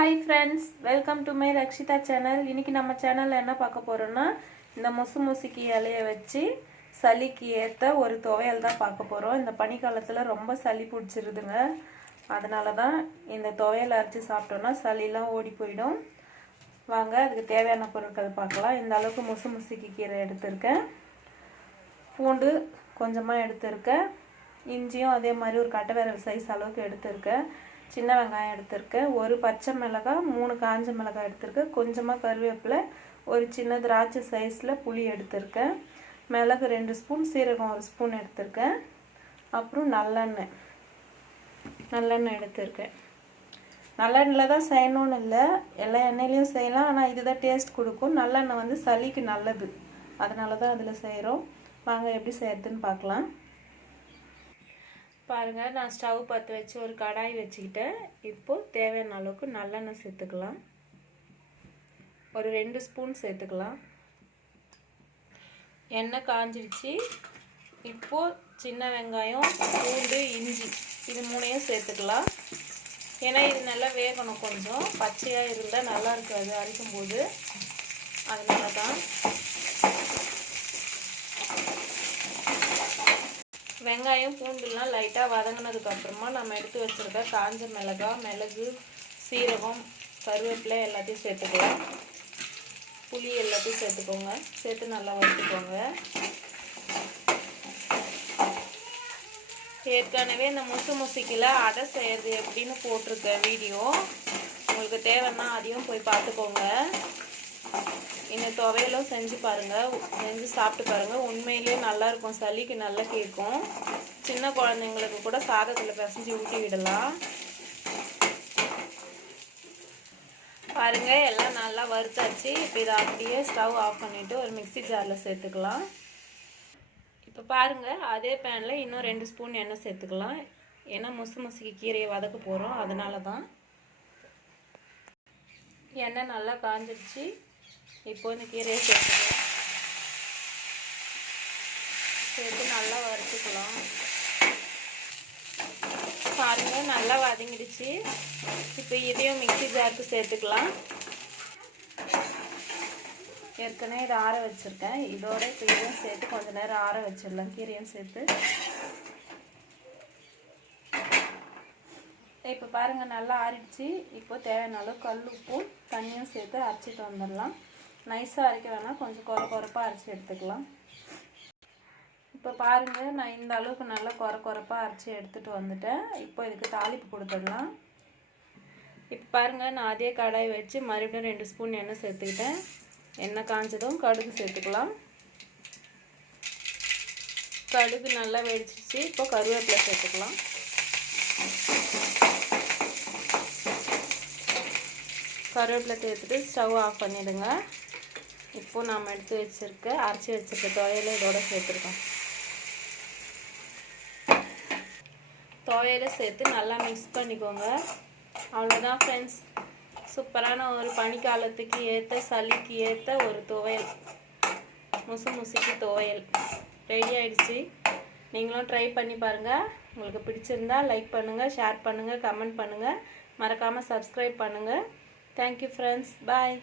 Hi friends welcome to my Rakshitha channel இன்றைக்கி நம்ம சேனலில் என்ன பார்க்க போகிறோன்னா இந்த முசு முசுக்கி இலையை வச்சு சளிக்கு ஏற்ற ஒரு துவையல் தான் பார்க்க போகிறோம் இந்த பனிக்காலத்தில் ரொம்ப சளி பிடிச்சிருதுங்க. அதனால தான் இந்த துவையல் அரைச்சி சாப்பிட்டோன்னா சளிலாம் ஓடி போயிடும். வாங்க அதுக்கு தேவையான பொருட்கள் பார்க்கலாம். இந்த அளவுக்கு முசு முசுக்கி கீரை எடுத்திருக்கேன். பூண்டு கொஞ்சமாக எடுத்திருக்கேன். இஞ்சியும் அதே மாதிரி ஒரு கட்டை விரல் சைஸ் அளவுக்கு எடுத்திருக்கேன். சின்ன வெங்காயம் எடுத்திருக்கேன் ஒரு பச்சை மிளகாய் மூணு காஞ்ச மிளகாய் எடுத்திருக்கேன் கொஞ்சமாக கருவேப்பிலை ஒரு சின்ன திராட்சை சைஸில் புளி எடுத்திருக்கேன் மிளகு ரெண்டு ஸ்பூன் சீரகம் ஒரு ஸ்பூன் எடுத்திருக்கேன் அப்புறம் நல்லெண்ணெய். நல்லெண்ணெய் எடுத்திருக்கேன் நல்லெண்ணெயில் தான் செய்யணும்னு இல்லை. எல்லா எண்ணெயிலையும் செய்யலாம். ஆனால் இதுதான் டேஸ்ட் கொடுக்கும். நல்லெண்ணெய் வந்து சளிக்கு நல்லது. அதனால தான் அதில் செய்கிறோம் வாங்க எப்படி செய்யறதுன்னு பார்க்கலாம். பாருங்கள் நான் ஸ்டவ் பற்ற வச்சு ஒரு கடாய் வச்சுக்கிட்டேன். இப்போது தேவையான அளவுக்கு நல்லெண்ணெய் சேர்த்துக்கலாம். ஒரு ரெண்டு ஸ்பூன் சேர்த்துக்கலாம். எண்ணெய் காஞ்சிடுச்சு இப்போது சின்ன வெங்காயம் பூண்டு இஞ்சி இது மூணையும் சேர்த்துக்கலாம். ஏன்னா இது நல்லா வேகணும் கொஞ்சம். பச்சையாக இருந்தால் நல்லா இருக்காது அரைக்கும் போது அதனால தான் வெங்காயம் பூண்டுலாம் லைட்டாக வதங்கினதுக்கப்புறமா நம்ம எடுத்து வச்சுருக்க காஞ்ச மிளகாய் மிளகு சீரகம் கருவேப்பிலை எல்லாத்தையும் சேர்த்துக்கலாம் புளி எல்லாத்தையும் சேர்த்துக்கோங்க. சேர்த்து நல்லா வறுத்துக்கோங்க ஏற்கனவே இந்த முசு முசுக்கில் அடை செய்கிறது எப்படின்னு போட்டிருக்கேன் வீடியோ. உங்களுக்கு தேவைன்னா அதையும் போய் பார்த்துக்கோங்க. இந்த துவையலும் செஞ்சு பாருங்கள் செஞ்சு சாப்பிட்டு பாருங்கள் உண்மையிலே நல்லாயிருக்கும் சளிக்கு நல்லா கேட்கும். சின்ன குழந்தைங்களுக்கு கூட சாதத்தில் பிசைஞ்சு ஊட்டி விடலாம். பாருங்கள் எல்லாம் நல்லா வறுத்தாச்சு. இப்போ இதை அப்படியே ஸ்டவ் ஆஃப் பண்ணிவிட்டு ஒரு மிக்சி ஜாரில் சேர்த்துக்கலாம். இப்போ பாருங்கள் அதே பேனில் இன்னும் ரெண்டு ஸ்பூன் எண்ணெய் சேர்த்துக்கலாம். ஏன்னா முசு முசுக்கு கீரையை வதக்க போகிறோம் அதனால தான் எண்ணெய் நல்லா காஞ்சிடுச்சு இப்போ இந்த கீரையை சேர்த்துக்கலாம் சேர்த்து நல்லா வறுத்துக்கலாம். பாருங்கள் நல்லா வதங்கிடுச்சு. இப்போ இதையும் மிக்சி ஜாருக்கு சேர்த்துக்கலாம். ஏற்கனவே இதை ஆற வச்சுருக்கேன். இதோட இப்போ இதையும் சேர்த்து கொஞ்ச நேரம் ஆற வச்சிடலாம். கீரையும் சேர்த்து. இப்போ பாருங்கள் நல்லா ஆறிடுச்சு. இப்போ தேவையான அளவு கல் உப்பும் தண்ணியும் சேர்த்து அரைச்சிட்டு வந்துடலாம். நைஸாக அரைக்க வேணாம். கொஞ்சம் குறை குறைப்பாக அரைச்சி எடுத்துக்கலாம். இப்போ பாருங்கள் நான் இந்த அளவுக்கு நல்லா குறை குறைப்பாக அரைச்சி எடுத்துகிட்டு வந்துட்டேன். இப்போ இதுக்கு தாளிப்பு கொடுத்துடலாம். இப்போ பாருங்கள் நான் அதே கடாய் வச்சு மறுபடியும் ரெண்டு ஸ்பூன் எண்ணெய் சேர்த்துக்கிட்டேன். எண்ணெய் காஞ்சதும் கடுகு சேர்த்துக்கலாம். கடுகு நல்லா வெடிச்சிச்சு இப்போ கருவேப்பிலை சேர்த்துக்கலாம். கருவேப்பிலை சேர்த்துட்டு ஸ்டவ் ஆஃப் பண்ணிவிடுங்க இப்போது நாம் எடுத்து வச்சுருக்க அரைச்சி வச்சுருக்க துவையலை இதோட சேர்த்துருக்கோம். துவையலை சேர்த்து நல்லா மிக்ஸ் பண்ணிக்கோங்க. அவ்வளோதான் ஃப்ரெண்ட்ஸ் சூப்பரான ஒரு பனிக்காலத்துக்கு ஏற்ற சளிக்கு ஏற்ற ஒரு துவையல். முசு முசுக்கு துவையல். ரெடி ஆயிடுச்சு. நீங்களும் ட்ரை பண்ணி பாருங்கள் உங்களுக்கு பிடிச்சிருந்தா லைக் பண்ணுங்கள் ஷேர் பண்ணுங்கள் கமெண்ட் பண்ணுங்கள் மறக்காமல் சப்ஸ்கிரைப் பண்ணுங்கள் தேங்க்யூ ஃப்ரெண்ட்ஸ் பாய்